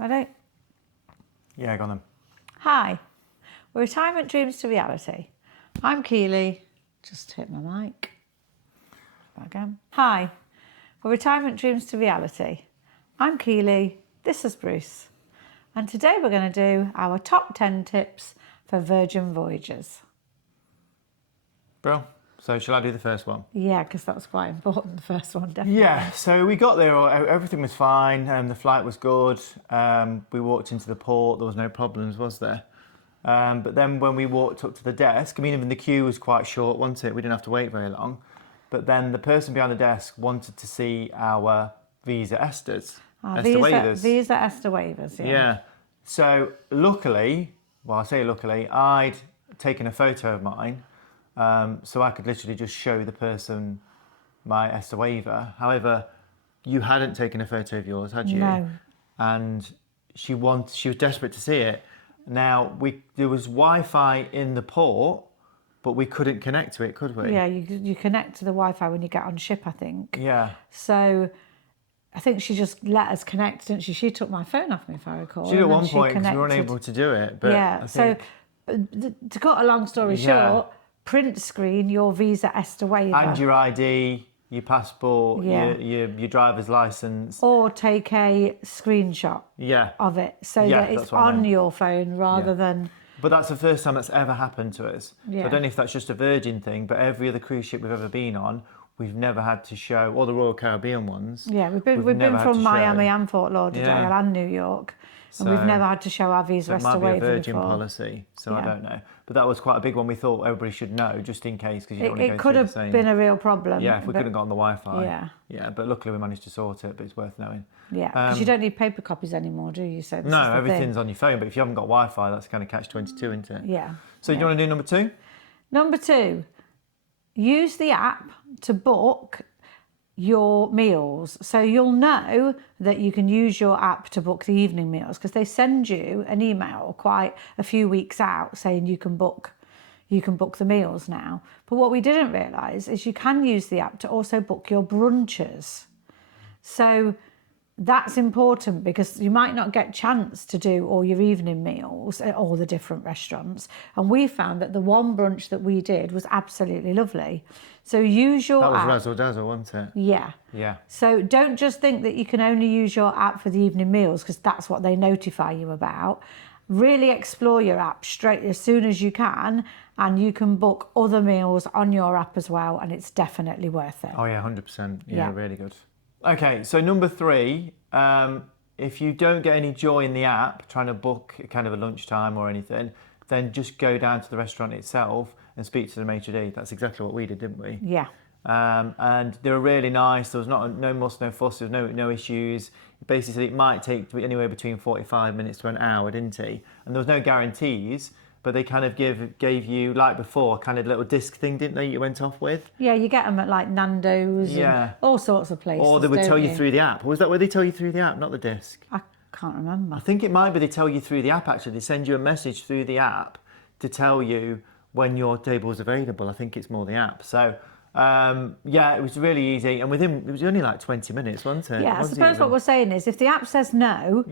Ready? Yeah, go on then. Hi, we're Retirement Dreams to Reality. I'm Keely. Just hit my mic. Back again. Hi, we're Retirement Dreams to Reality. I'm Keely. This is Bruce. And today we're going to do our top 10 tips for Virgin Voyages. Bro, so shall I do the first one? Yeah, because that's quite important, the first one, definitely. Yeah, so we got there, everything was fine, the flight was good, we walked into the port, there was no problems, was there? But then when we walked up to the desk, I mean, even the queue was quite short, wasn't it? We didn't have to wait very long. But then the person behind the desk wanted to see our Visa Estes. Visa Ester waivers, yeah. Yeah. So luckily, well, I say luckily, I'd taken a photo of mine, so I could literally just show the person my Ester waiver. However, you hadn't taken a photo of yours, had you? No. And she was desperate to see it. Now, there was Wi-Fi in the port, but we couldn't connect to it, could we? Yeah, you connect to the Wi-Fi when you get on ship, I think. Yeah. So I think she just let us connect, didn't she? She took my phone off me, if I recall. She did at one point because we weren't able to do it. But yeah, so to cut a long story short, print screen your Visa Ester waiver. And your ID, your passport, your driver's licence. Or take a screenshot of it so that it's on your phone rather than... But that's the first time that's ever happened to us. Yeah. So I don't know if that's just a Virgin thing, but every other cruise ship we've ever been on, we've never had to show, or the Royal Caribbean ones. Yeah, we've been from Miami and Fort Lauderdale and New York, and we've never had to show our Visa Ester waiver before. It might be a Virgin policy, so I don't know. But that was quite a big one. We thought everybody should know, just in case, because you don't want to go through the same. It could have been a real problem. Yeah, if we couldn't get on the Wi-Fi. Yeah. Yeah, but luckily we managed to sort it, but it's worth knowing. Yeah, because you don't need paper copies anymore, do you? So no, everything's on your phone, but if you haven't got Wi-Fi, that's kind of catch-22, isn't it? Yeah. So do you want to do number 2? Number 2, use the app to book your meals. So you'll know that you can use your app to book the evening meals because they send you an email quite a few weeks out saying you can book the meals now. But what we didn't realise is you can use the app to also book your brunches. So that's important because you might not get a chance to do all your evening meals at all the different restaurants. And we found that the one brunch that we did was absolutely lovely. So use your app. That was Razzle Dazzle, wasn't it? Yeah. Yeah. So don't just think that you can only use your app for the evening meals because that's what they notify you about. Really explore your app straight as soon as you can, and you can book other meals on your app as well, and it's definitely worth it. Oh yeah, 100%. Yeah, really good. Okay, so number 3, if you don't get any joy in the app trying to book kind of a lunchtime or anything, then just go down to the restaurant itself and speak to the maitre d'. That's exactly what we did, didn't we? Yeah. And they were really nice. There was no muss, no fuss. There was no issues. He basically said it might take anywhere between 45 minutes to an hour, didn't he? And there was no guarantees, but they kind of gave you, like before, kind of little disc thing, didn't they, you went off with? Yeah, you get them at like Nando's and all sorts of places. Or they would tell you through the app. Or was that where they tell you through the app, not the disc? I can't remember. I think it might be they tell you through the app, actually. They send you a message through the app to tell you when your table is available. I think it's more the app. So, yeah, it was really easy. And it was only like 20 minutes, wasn't it? Yeah, I suppose what we're saying is if the app says no,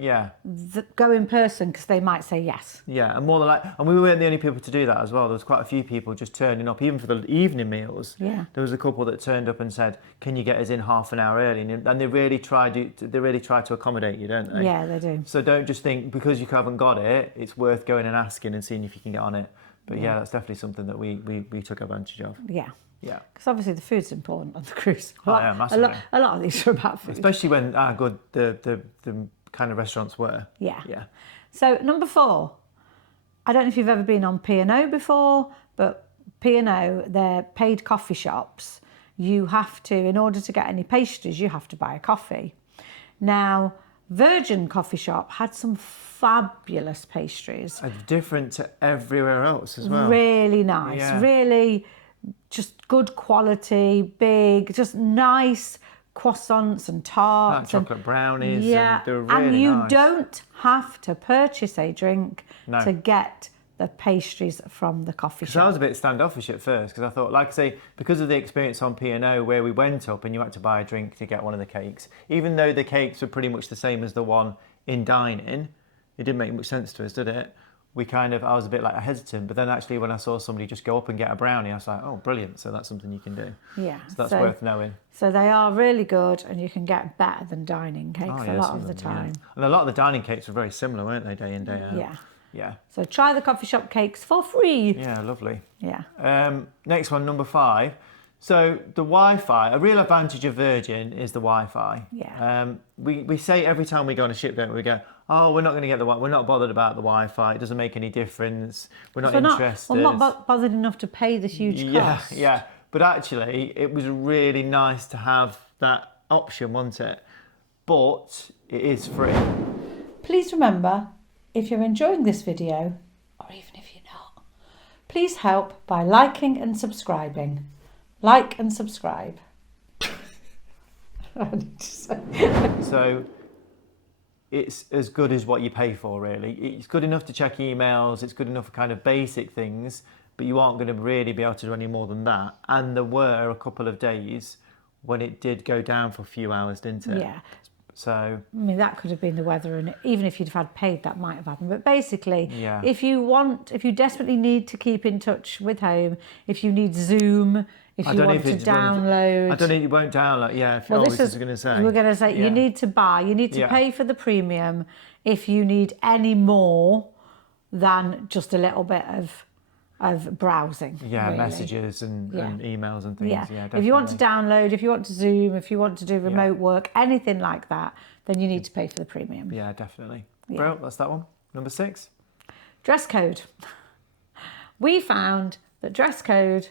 go in person because they might say yes. Yeah, and more than and we weren't the only people to do that as well. There was quite a few people just turning up, even for the evening meals. Yeah. There was a couple that turned up and said, "Can you get us in half an hour early?" And they really try to accommodate you, don't they? Yeah, they do. So don't just think because you haven't got it, it's worth going and asking and seeing if you can get on it. But yeah, that's definitely something that we took advantage of. Yeah. Yeah. Because obviously the food's important on the cruise. Yeah, massively. A lot of these are about food. Especially when good the kind of restaurants were. Yeah. Yeah. So number 4, I don't know if you've ever been on P&O before, but P&O, they're paid coffee shops. You have to, in order to get any pastries, you have to buy a coffee. Now, Virgin Coffee Shop had some fabulous pastries. Different to everywhere else as well. Really nice, really just good quality, big, just nice croissants and tarts. Chocolate brownies. Yeah, and they were really and you nice. don't have to purchase a drink to get the pastries from the coffee shop. So I was a bit standoffish at first because I thought, like I say, because of the experience on P&O where we went up and you had to buy a drink to get one of the cakes, even though the cakes were pretty much the same as the one in dining, it didn't make much sense to us, did it? I was a bit like hesitant, but then actually when I saw somebody just go up and get a brownie, I was like, oh, brilliant. So that's something you can do. Yeah. So that's worth knowing. So they are really good, and you can get better than dining cakes a lot of the time. Yeah. And a lot of the dining cakes were very similar, weren't they, day in, day out? Yeah. Yeah. So try the coffee shop cakes for free. Yeah, lovely. Yeah. Next one, number 5. So the Wi-Fi, a real advantage of Virgin is the Wi-Fi. Yeah. We say every time we go on a ship, don't we? We go, oh, we're not going to get we're not bothered about the Wi-Fi. It doesn't make any difference. We're not interested. We're not bothered enough to pay the huge cost. Yeah. But actually, it was really nice to have that option, wasn't it? But it is free. Please remember, if you're enjoying this video, or even if you're not, please help by liking and subscribing. Like and subscribe. So it's as good as what you pay for, really. It's good enough to check emails, it's good enough for kind of basic things, but you aren't going to really be able to do any more than that. And there were a couple of days when it did go down for a few hours, didn't it? Yeah. So I mean, that could have been the weather, and even if you'd have had paid, that might have happened. But basically, yeah. if you desperately need to keep in touch with home, if you need Zoom, if you want to download, I don't know, you won't download. Yeah, well, this is going to say. We're going to say you need to pay for the premium if you need any more than just a little bit of browsing. Yeah, really. Messages and emails and things. Yeah, definitely. If you want to download, if you want to Zoom, if you want to do remote work, anything like that, then you need to pay for the premium. Yeah, definitely. Yeah. Well, that's that one. Number 6. Dress code. We found that dress code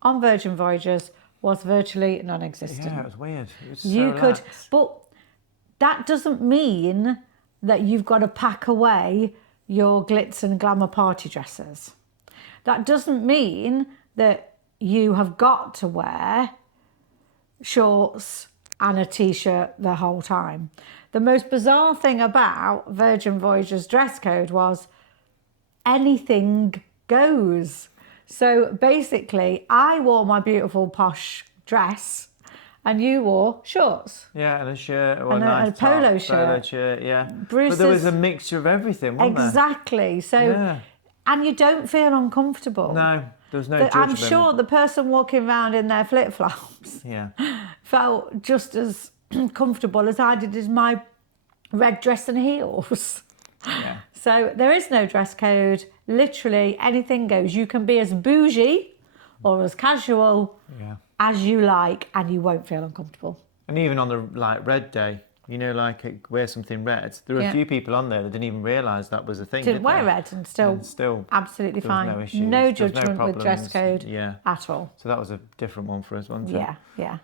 on Virgin Voyages was virtually non-existent. Yeah, it was weird. It was so relaxed. But that doesn't mean that you've got to pack away your glitz and glamour party dresses. That doesn't mean that you have got to wear shorts and a t-shirt the whole time. The most bizarre thing about Virgin Voyages dress code was anything goes. So basically, I wore my beautiful posh dress and you wore shorts. Yeah, and a shirt or and a nice a polo shirt. Polo shirt, yeah. Bruce's, but there was a mixture of everything, wasn't there? Exactly. So, and you don't feel uncomfortable. No, there was no judgment. I'm sure the person walking around in their flip-flops felt just as comfortable as I did in my red dress and heels. Yeah. So there is no dress code. Literally anything goes. You can be as bougie or as casual as you like, and you won't feel uncomfortable. And even on the red day, wear something red. There were a few people on there that didn't even realise that was a thing. Didn't wear red and still absolutely fine. No issues. No judgment with dress code at all. So that was a different one for us, wasn't it? Yeah.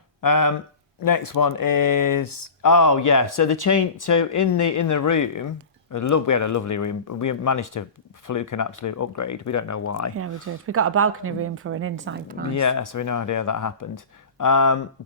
Next one is so the change. So in the room. We had a lovely room. We managed to fluke an absolute upgrade. We don't know why. Yeah, we did. We got a balcony room for an inside price. Yeah, so we have no idea how that happened.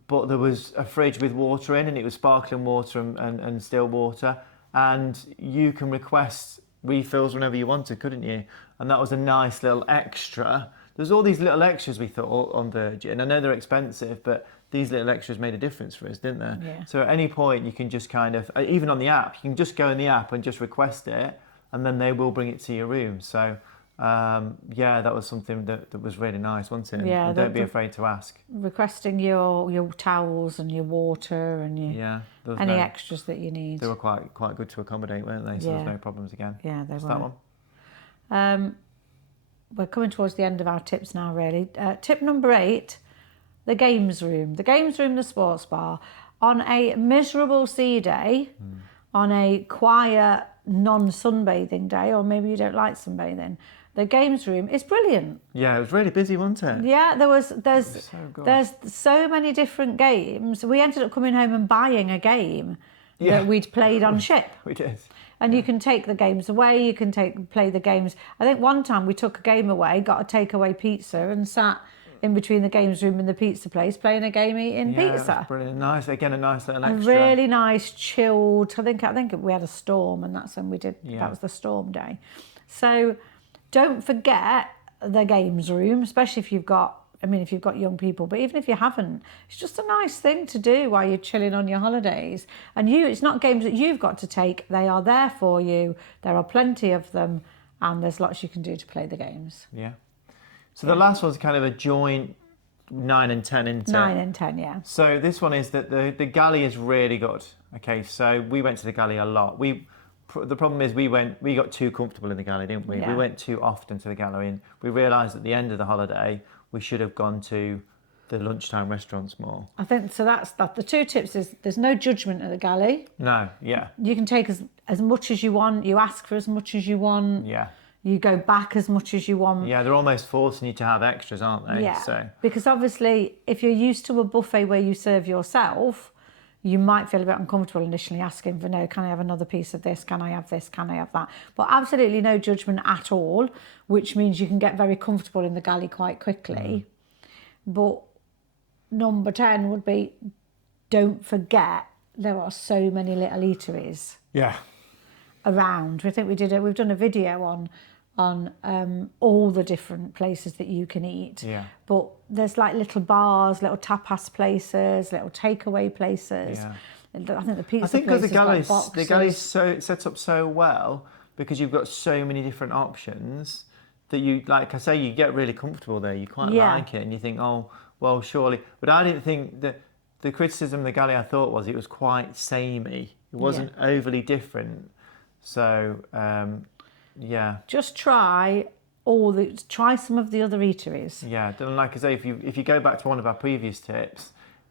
But there was a fridge with water in, and it was sparkling water and still water. And you can request refills whenever you wanted, couldn't you? And that was a nice little extra. There's all these little extras we thought on Virgin. I know they're expensive, but these little extras made a difference for us, didn't they? Yeah. So at any point you can just kind of, even on the app, you can just go in the app and just request it, and then they will bring it to your room. So that was something that was really nice, wasn't it? Yeah. And don't be afraid to ask. Requesting your towels and your water and any extras that you need. They were quite good to accommodate, weren't they? So there's no problems again. Yeah, they were. That one. We're coming towards the end of our tips now, really. Tip number 8. The games room, the sports bar. On a miserable sea day, on a quiet, non-sunbathing day, or maybe you don't like sunbathing, the games room is brilliant. Yeah, it was really busy, wasn't it? Yeah, there's so many different games. We ended up coming home and buying a game that we'd played on ship. We did. And you can take the games away, you can play the games. I think one time we took a game away, got a takeaway pizza and sat in between the games room and the pizza place playing a game eating pizza. Brilliant. Nice. Again, a nice little extra. A really nice chilled. I think we had a storm, and that's when we did. Yeah. That was the storm day. So don't forget the games room, especially if you've got I mean, if you've got young people, but even if you haven't, it's just a nice thing to do while you're chilling on your holidays. And it's not games that you've got to take. They are there for you. There are plenty of them, and there's lots you can do to play the games. Yeah. So the last one's kind of a joint 9 and 10, isn't it? 9 and 10, yeah. So this one is that the galley is really good. Okay, so we went to the galley a lot. The problem is we got too comfortable in the galley, didn't we? Yeah. We went too often to the galley, and we realised at the end of the holiday we should have gone to the lunchtime restaurants more. I think so. That's that. The 2 tips is there's no judgment at the galley. No, yeah. You can take as much as you want. You ask for as much as you want. Yeah. You go back as much as you want. Yeah, they're almost forcing you to have extras, aren't they? Yeah. So. Because obviously, if you're used to a buffet where you serve yourself, you might feel a bit uncomfortable initially asking for, no, can I have another piece of this? Can I have this? Can I have that? But absolutely no judgment at all, which means you can get very comfortable in the galley quite quickly. But number 10 would be, don't forget there are so many little eateries Yeah. around. I think we've done a video on all the different places that you can eat. Yeah. But there's like little bars, little tapas places, little takeaway places. Yeah. I think the pizza I think because places the galley's so set up so well, because you've got so many different options that you, like I say, you get really comfortable there. You quite like it, and you think, oh, well, surely. But I didn't think that the criticism of the galley, I thought, was it was quite samey. It wasn't overly different. So, yeah. Just try some of the other eateries. Yeah, like I say, if you go back to one of our previous tips,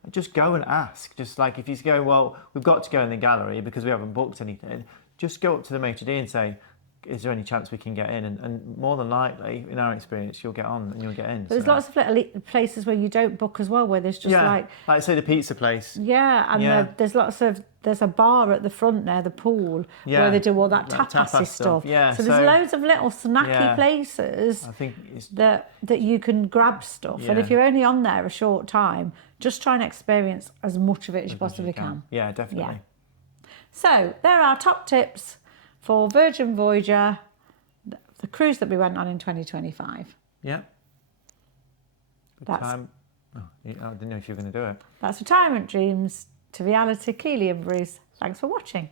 just go and ask. Just like if you go, well, we've got to go in the gallery because we haven't booked anything, just go up to the maitre d' and say, is there any chance we can get in? And more than likely, in our experience, you'll get on and you'll get in. But there's lots of little places where you don't book as well, where there's just like say the pizza place. Yeah, and there's a bar at the front there, the pool, where they do all that tapas stuff. Yeah, so there's loads of little snacky places I think that you can grab stuff. And if you're only on there a short time, just try and experience as much of it as you possibly can. Yeah, definitely. Yeah. So there are top tips for Virgin Voyager, the cruise that we went on in 2025. Yeah. Time. Oh, I didn't know if you were going to do it. That's Retirement Dreams to Reality, Keely and Bruce. Thanks for watching.